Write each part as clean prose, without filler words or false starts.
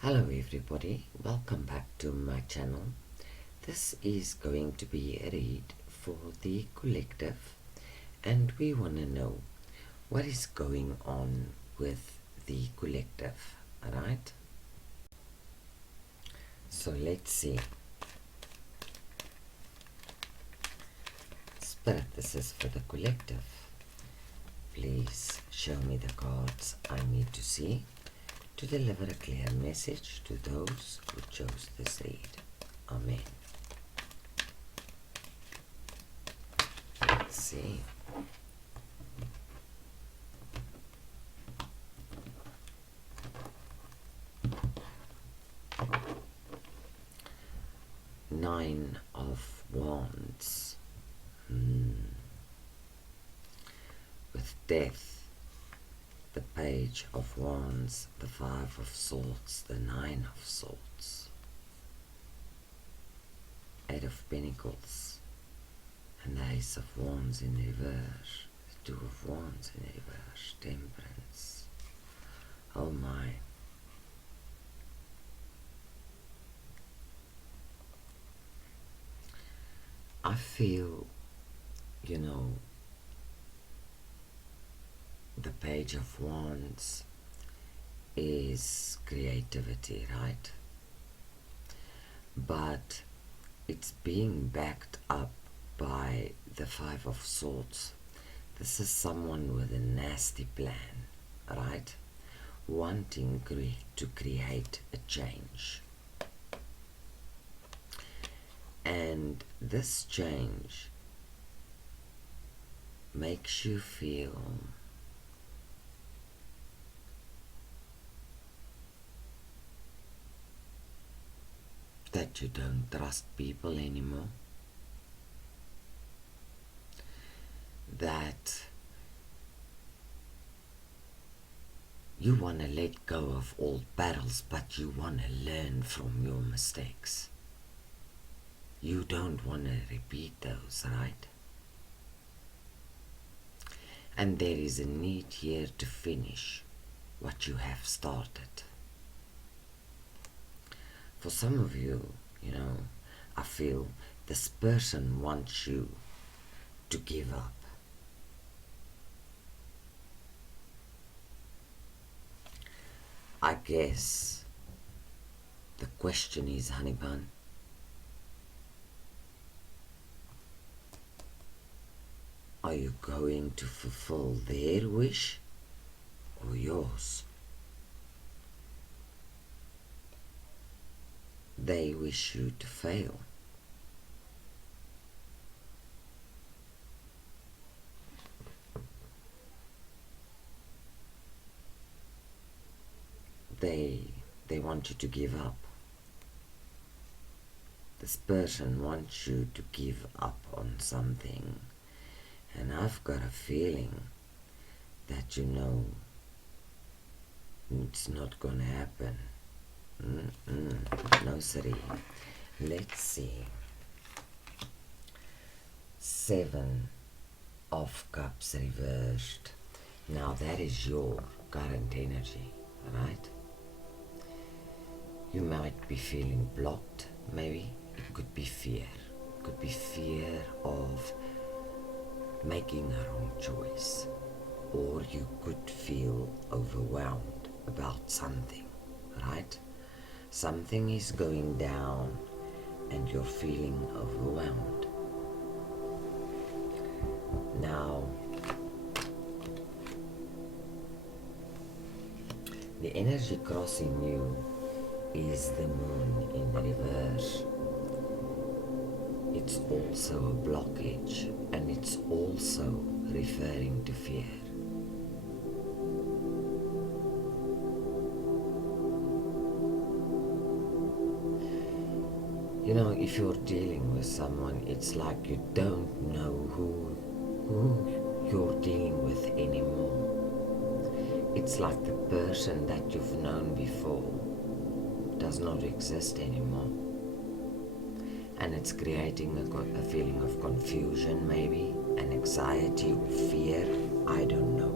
Hello everybody, welcome back to my channel. This is going to be a read for the collective, and we want to know what is going on with the collective, alright? So let's see. Spirit, this is for the collective. Please show me the cards I need to see to deliver a clear message to those who chose this read. Amen. Let's see. Nine of Wands. With Death, the Page of Wands, the Five of Swords, the Nine of Swords, Eight of Pentacles, and the Ace of Wands in reverse, the Two of Wands in reverse, Temperance. Oh my. I feel, the Page of Wands is creativity, right? But it's being backed up by the Five of Swords. This is someone with a nasty plan, right? Wanting to create a change. And this change makes you feel that you don't trust people anymore, that you want to let go of old battles, but you want to learn from your mistakes. You don't want to repeat those, right? And there is a need here to finish what you have started. For some of you, I feel this person wants you to give up. I guess the question is, honey bun, are you going to fulfill their wish or yours? They wish you to fail. They want you to give up. This person wants you to give up on something. And I've got a feeling that it's not gonna happen. No, sorry. Let's see. Seven of Cups reversed. Now that is your current energy, right? You might be feeling blocked, maybe. It could be fear. It could be fear of making a wrong choice. Or you could feel overwhelmed about something, right? Something is going down and you're feeling overwhelmed. Now, the energy crossing you is the moon in reverse. It's also a blockage, and it's also referring to fear. If you're dealing with someone, it's like you don't know who you're dealing with anymore. It's like the person that you've known before does not exist anymore. And it's creating a feeling of confusion, maybe, and anxiety or fear. I don't know.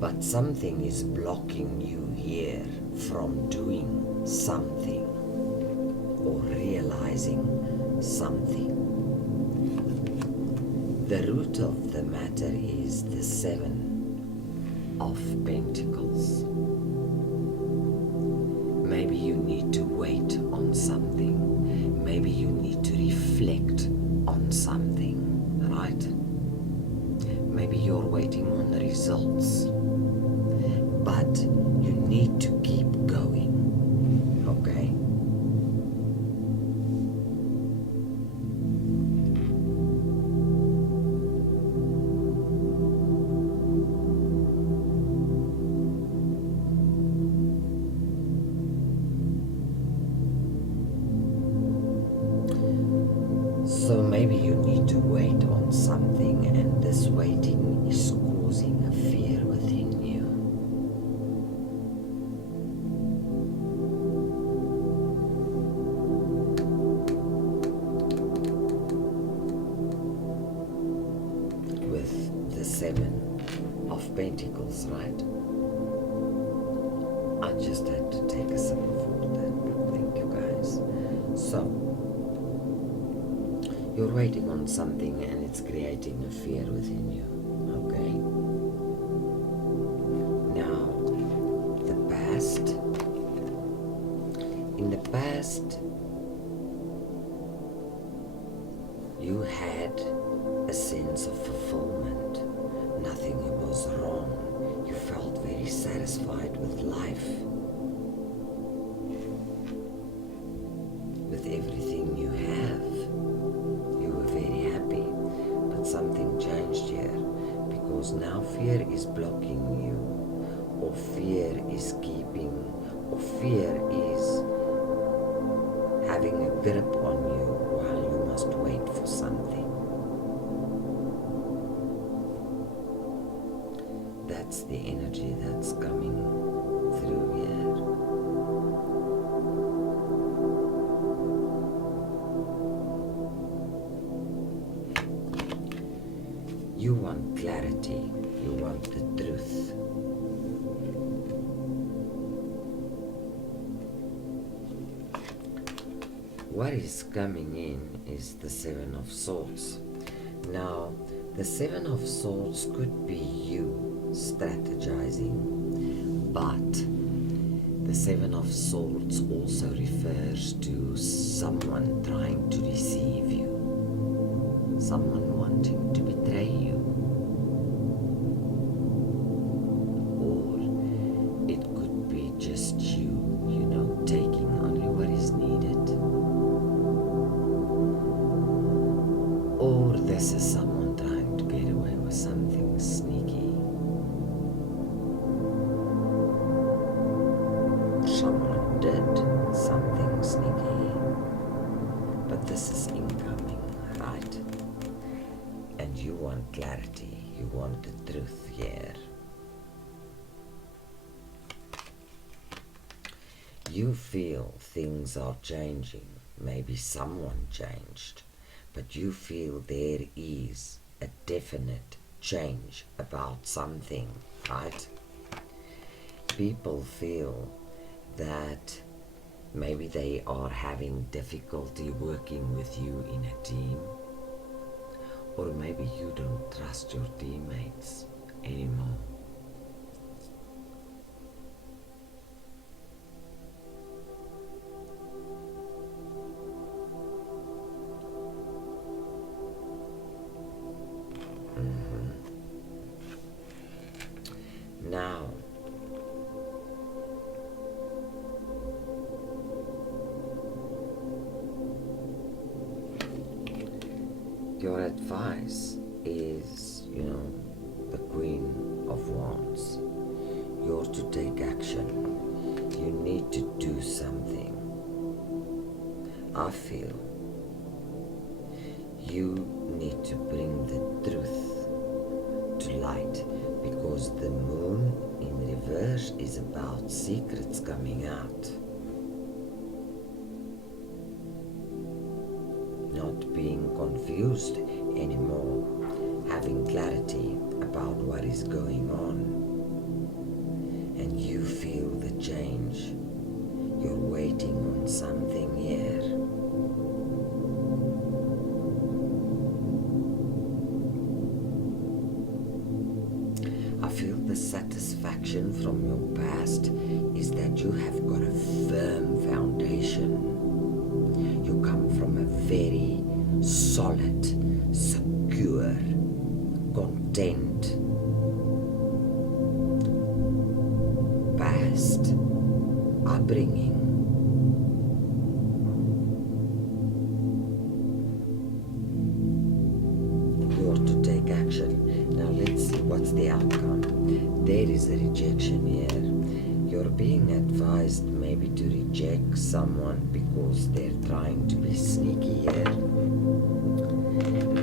But something is blocking you here from doing something or realizing something. The root of the matter is the Seven of Pentacles. Maybe you need to wait on something. Maybe you need to reflect on something, right? Maybe you're waiting on the results. But you need to keep going, okay? So maybe you need to wait on something, and this waiting is causing a fear within you. With the Seven of Pentacles, right? I just had to take a sip of water. Thank you guys. So, you're waiting on something and it's creating a fear within you, okay? Now, the past. In the past, you had a sense of fulfillment. Nothing was wrong. You felt very satisfied with life, with everything you have. You were very happy, but something changed here, because now fear is blocking you, or fear is keeping, or fear is having a grip on you while you must wait for something. That's the energy that's coming through here. You want clarity, you want the truth. What is coming in is the Seven of Swords. Now, the Seven of Swords could be you strategizing, but the Seven of Swords also refers to someone trying to deceive you, someone wanting to betray you, or it could be just you, taking only what is needed. Or this is someone trying to get away with something sneaky. Someone did something sneaky. But this is incoming, right? And you want clarity, you want the truth here. You feel things are changing, maybe someone changed, but you feel there is a definite change about something, right? People feel that maybe they are having difficulty working with you in a team, or maybe you don't trust your teammates anymore. Now, your advice is, the Queen of Wands. You're to take action. You need to do something. I feel you need to bring the truth to light, because the moon in reverse is about secrets coming out. Not being confused anymore, having clarity about what is going on. something here. I feel the satisfaction from your past is that you have got a firm foundation. You come from a very solid, secure, content past upbringing. You're to take action. Now let's see what's the outcome. There is a rejection here. You're being advised maybe to reject someone because they're trying to be sneaky here.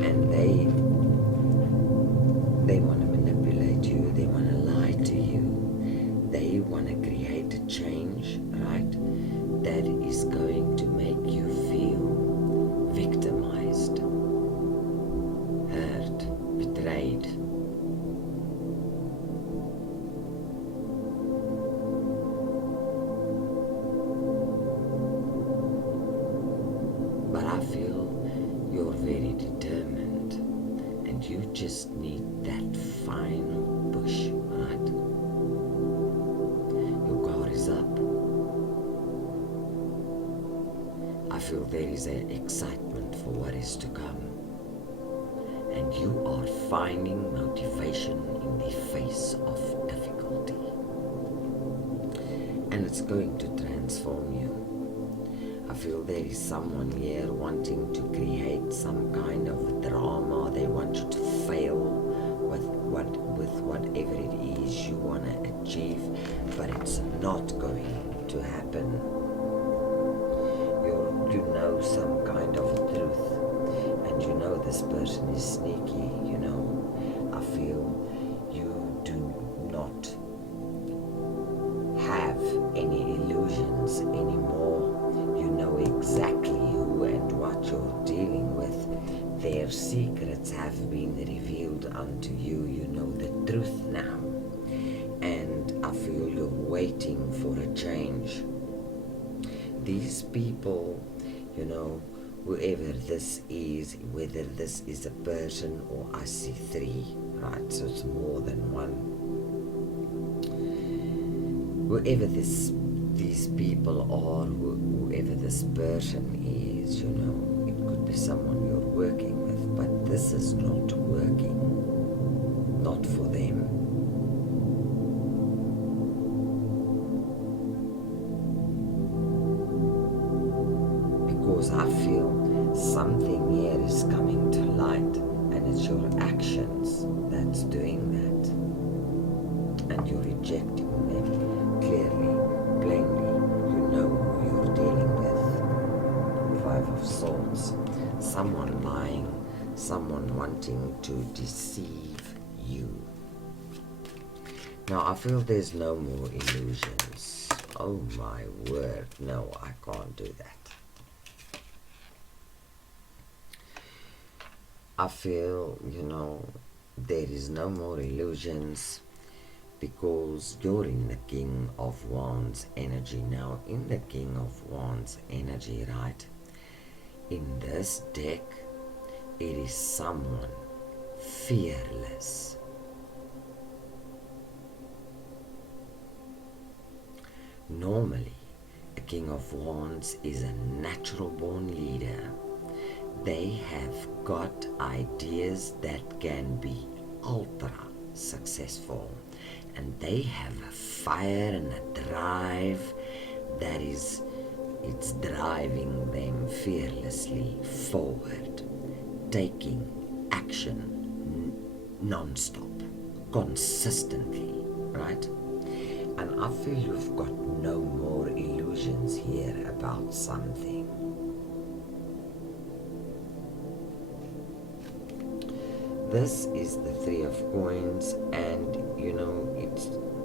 And they want to manipulate you, they want to lie to you, they want to create a change, right? That is going to make you feel victimized, hurt, betrayed. But I feel you're very determined and you just need that final push, right? Your guard is up. I feel there is an excitement for what is to come. And you are finding motivation in the face of difficulty. And it's going to transform you. I feel there is someone here wanting to create some kind of drama. They want you to fail with whatever it is you want to achieve, but it's not going to happen. You know some kind of truth, and you know this person is sneaky, you know. I feel you do not have any illusions anymore. You know exactly who and what you're dealing with. Their secrets have been revealed unto you. You know the truth now. And I feel you're waiting for a change. These people, you know, whoever this is, whether this is a person or I see three, right? So it's more than one. Whoever these people are, whoever this person is, you know, it could be someone you're working with, but this is not working, not for them. Because I feel something here is coming to light, and it's your actions that's doing that, and you're rejecting them clearly, plainly. You know who you're dealing with. Five of Swords. Someone lying, someone wanting to deceive you. Now I feel there's no more illusions. Oh my word, no, I can't do that. I feel, you know, there is no more illusions because you're in the King of Wands energy now. In the King of Wands energy, right? In this deck, it is someone fearless. Normally, a King of Wands is a natural born leader. They have got ideas that can be ultra successful, and they have a fire and a drive that is, it's driving them fearlessly forward, taking action non-stop, consistently, right? And I feel you've got no more illusions here about something. This is the Three of Coins, and you know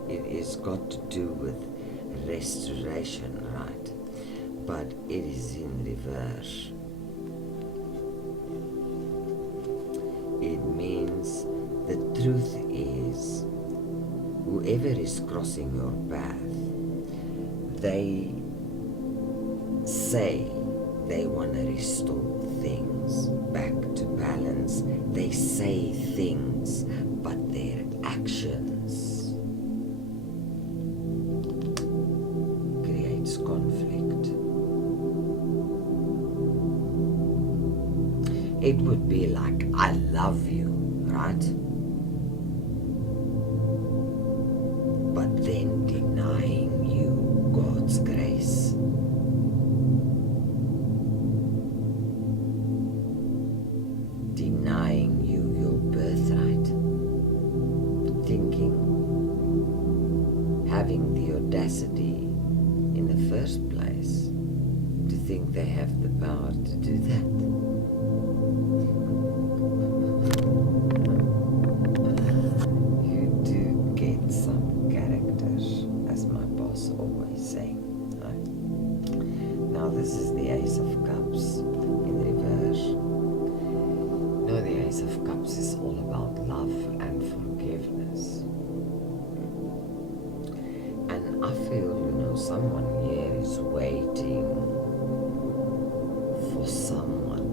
it is got to do with restoration, right? But it is in reverse. It means the truth is, whoever is crossing your path, they say they want to restore things back to balance. They say things, but their actions creates conflict. It would be like, I love you, right? But then denying you God's grace. Denying you your birthright. Thinking, having the audacity in the first place to think they have the power to do that. You do get some characters, as my boss always say. Right? Now this is the Ace of Cups in reverse. No, the Ace of Cups is all about love and forgiveness. And I feel, someone here is waiting for someone.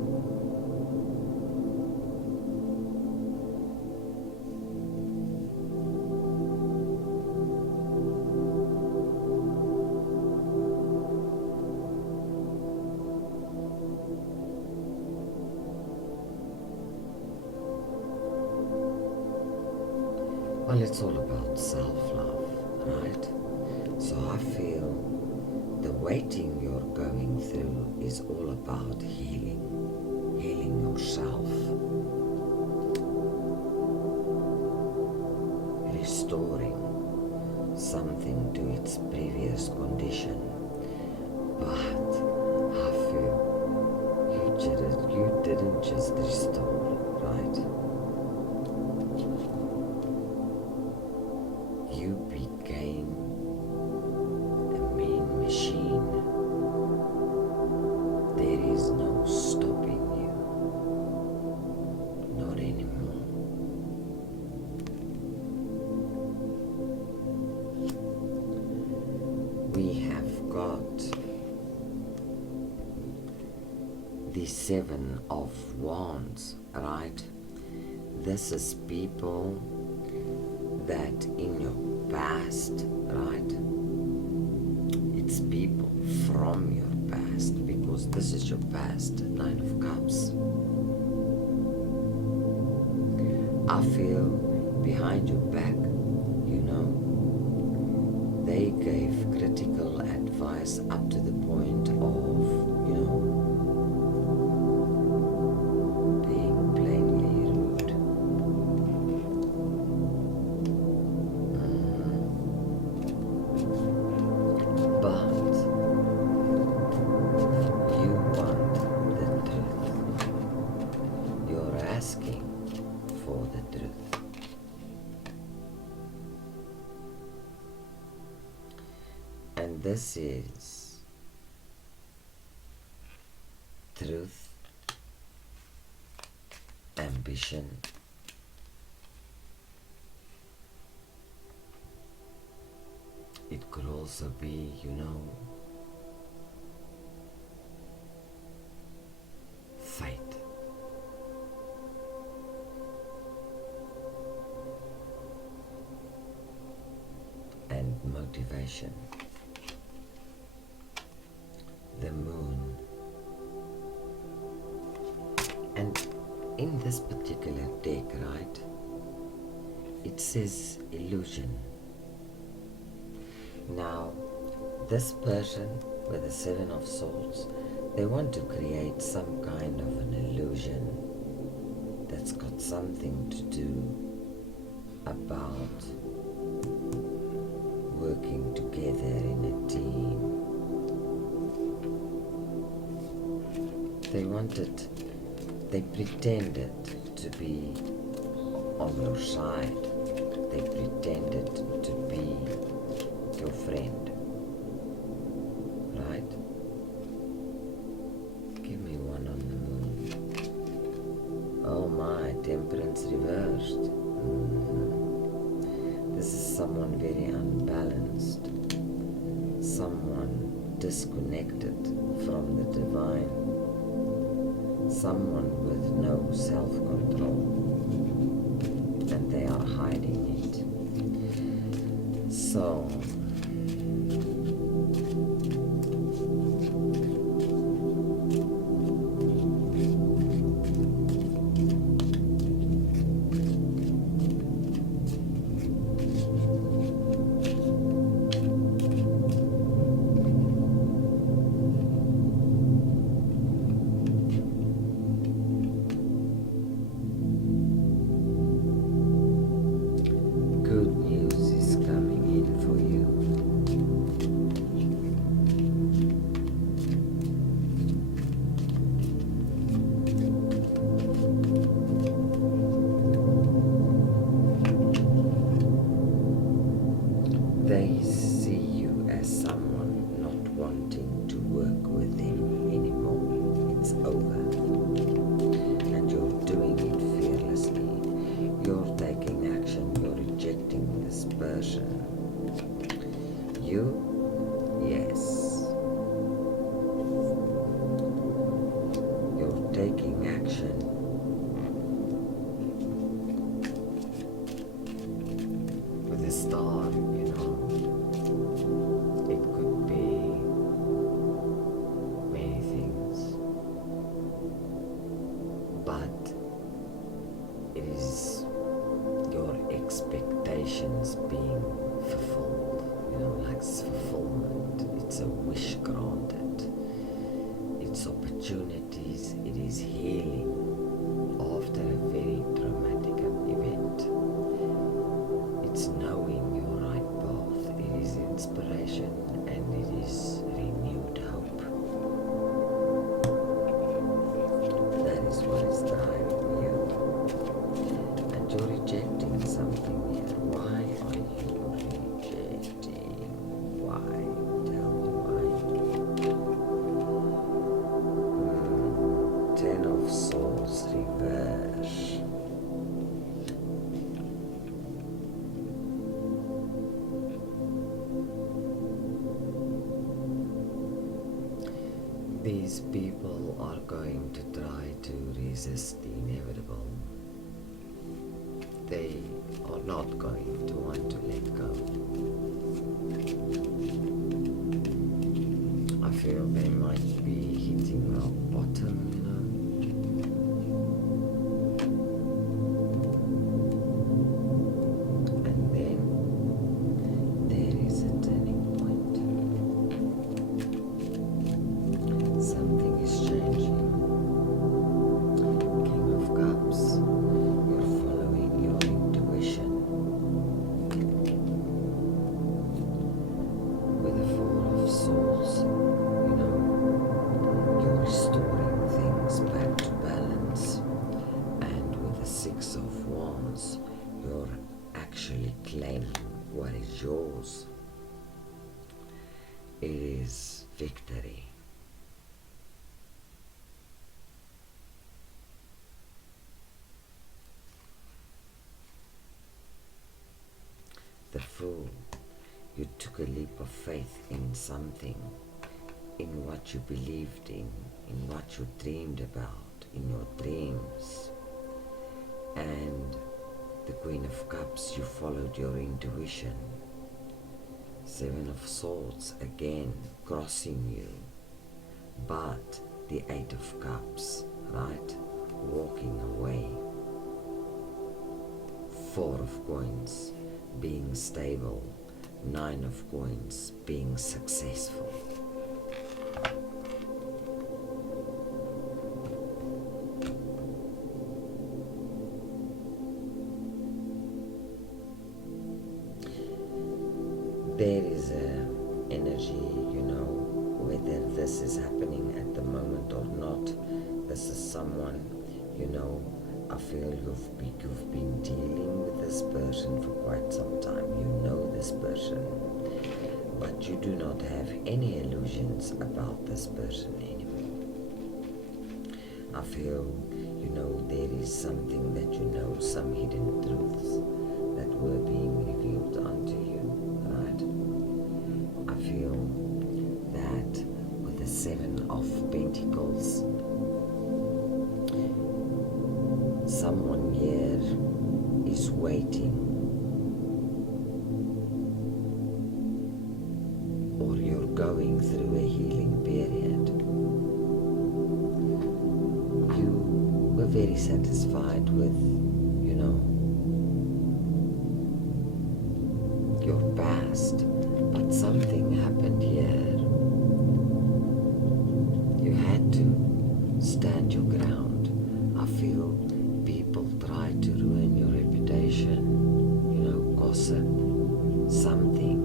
Well, it's all about self-love, right? So I feel the waiting you're going through is all about healing yourself, restoring something to its previous condition. But I feel you didn't just restore, right? You became a mean machine. There is no stopping you. Not anymore. We have got the Seven of Wands, right? This is people that in your past, right? It's people from your past, because this is your past, Nine of Cups. I feel behind your back, they gave critical advice up to the point of, being plainly rude. But you want the truth. You're asking for the truth. And this is truth, ambition, it could also be, fate. And motivation. The moon. And in this particular deck, right, it says illusion. Now, this person with the Seven of Swords, they want to create some kind of an illusion that's got something to do about working together in a team. They pretended to be on your side. They pretended to be your friend. Right? Give me one on the moon. Oh my, Temperance reversed. This is someone very unbalanced. Someone disconnected from the divine, someone with no self-control, and they are hiding it. So good news is coming in for you. They see you as someone not wanting to work with him anymore. It's over. And you're doing it fearlessly. You're taking action. You're rejecting this person. You? Yes. You're taking action. With a star, you know. It could be many things, but it is your expectations being fulfilled, you know, like it's fulfillment. It's a wish granted. It's opportunities. It is healing after a very traumatic event. It's knowing your right path. It is inspiration and it is renewed hope. That is what is driving you. And you're rejecting something here. Why are you rejecting? Why? Tell me why. 10 of Swords reverse. These people are going to try to resist the inevitable. They are not going to want to let go. I feel they might be hitting rock bottom, you know. And then there is a turning point. Something is changing. King of Cups, you're following your intuition. With the Four of Swords, you know, you're restoring things back to balance. And with the Six of Wands, you're actually claiming what is yours. It is victory. The Fool, you took a leap of faith in something, in what you believed in what you dreamed about, in your dreams. And the Queen of Cups, you followed your intuition. Seven of Swords, again, crossing you. But the Eight of Cups, right? Walking away. Four of Coins, being stable. Nine of Coins, being successful. There is a energy, you know, whether this is happening at the moment or not. This is someone, you know, I feel you've been dealing with this person for quite some time. You know this person, but you do not have any illusions about this person anymore. I feel, you know, there is something that you know, some hidden truths that were being revealed unto you, right? I feel that obstacles. Someone here is waiting, or you're going through a healing period. You were very satisfied with, your past, but something happened here. You had to stand your ground. I feel people try to ruin your reputation, gossip, something.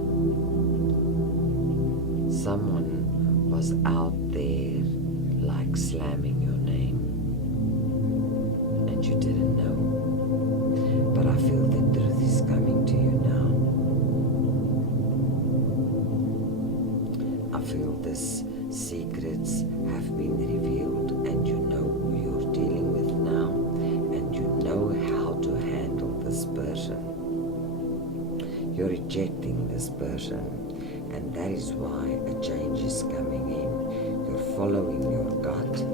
Someone was out there like slamming your name, and you didn't know. But I feel the truth is coming to you now. I feel these secrets have been revealed, and you know who you're dealing with now, and you know how to handle this person. You're rejecting this person, and that is why a change is coming in. You're following your gut.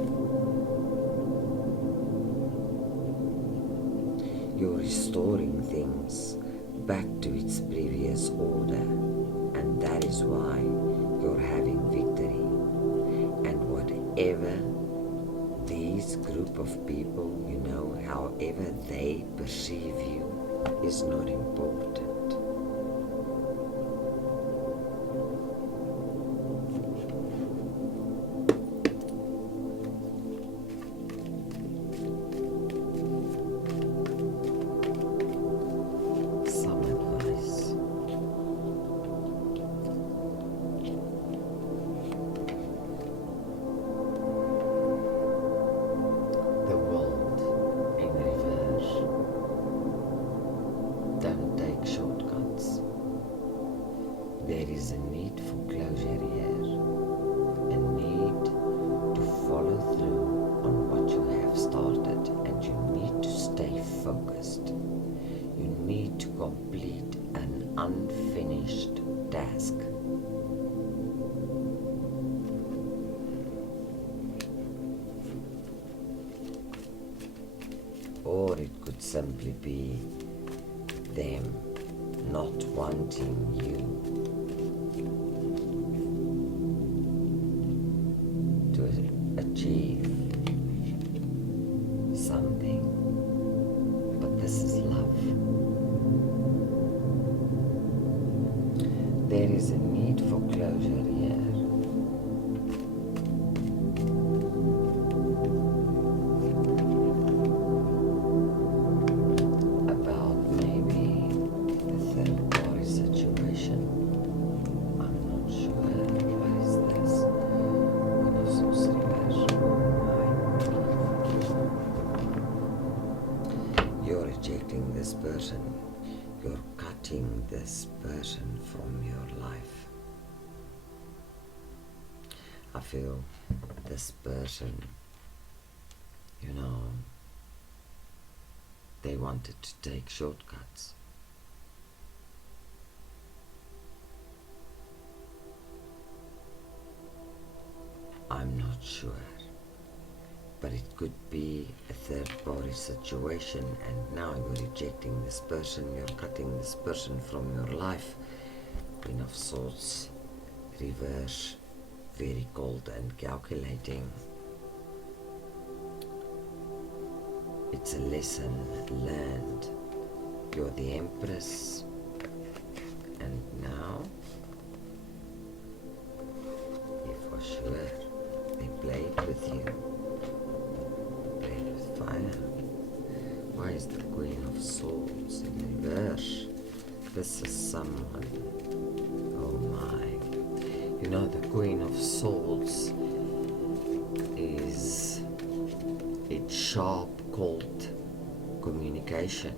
You're restoring things back to its previous order, and that is why you're having victory. And whatever these group of people, however they perceive you, is not important. There is a need for closure here, a need to follow through on what you have started, and you need to stay focused. You need to complete an unfinished task. Or it could simply be them not wanting you to achieve something, but this is love. There is a need for closure here. This person, you're cutting this person from your life. I feel this person, they wanted to take shortcuts. I'm not sure. But it could be a third-party situation, and now you're rejecting this person, you're cutting this person from your life. Queen of Swords, reverse, very cold and calculating. It's a lesson learned. You're the Empress, and now, if for sure, they played with you. Fire. Why is the Queen of Swords in reverse? This is someone. Oh my. The Queen of Swords is it's sharp, cold communication.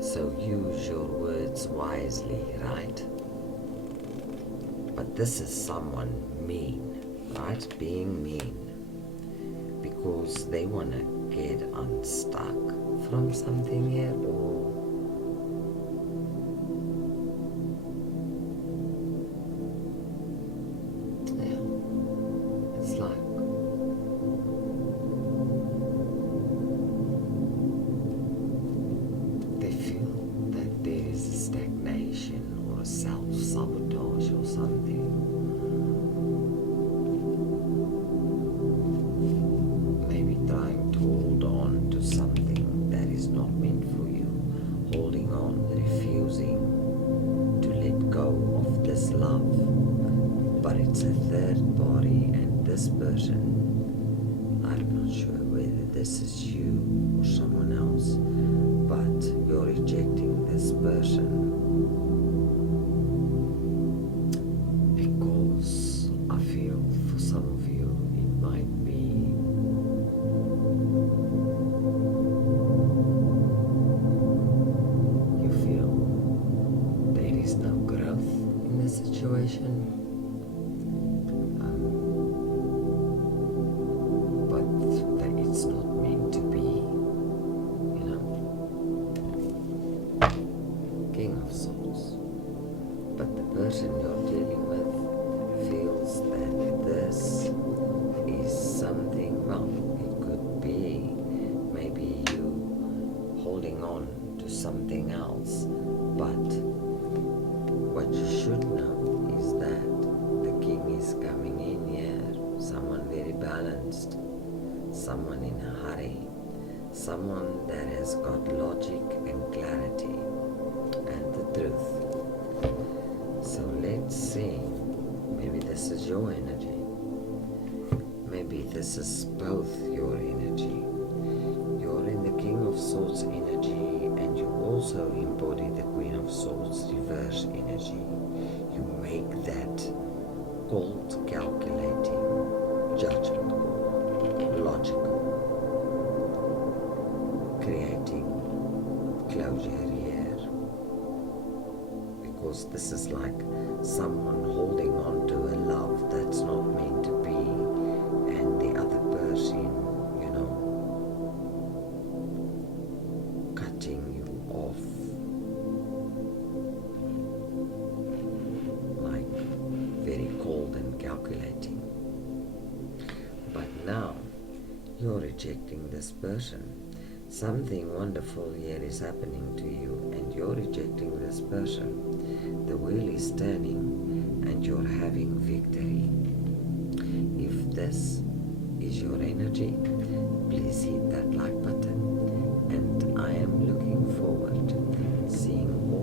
So use your words wisely, right? But this is someone mean, right? Being mean. Because they want to get unstuck from something here, or yeah. this love, but it's a third party, and this person, I'm not sure whether this is you or someone else, but you're rejecting this person because I feel for some of you it might be you feel there is no growth in the situation. But that it's not meant to be, you know. King of Swords. But the person you're dealing with feels that this is something, well, it could be maybe you holding on to something else, but what you should know is that the king is coming in here, someone very balanced, someone in a hurry, someone that has got logic and clarity and the truth. So let's see, maybe this is your energy, maybe this is both your energy. You're in the King of Swords energy, and you also embody the Queen of Swords reverse energy. You make that cold, calculating judgment call, logical, creating closure here, because this is like someone holding on to a love that's not meant to be, and the other person, you know, cutting you off, like very cold and calculating. But now you're rejecting this person. Something wonderful here is happening to you, and you're rejecting this person. The wheel is turning and you're having victory. If this is your energy, please hit that like button, and I am looking forward to seeing all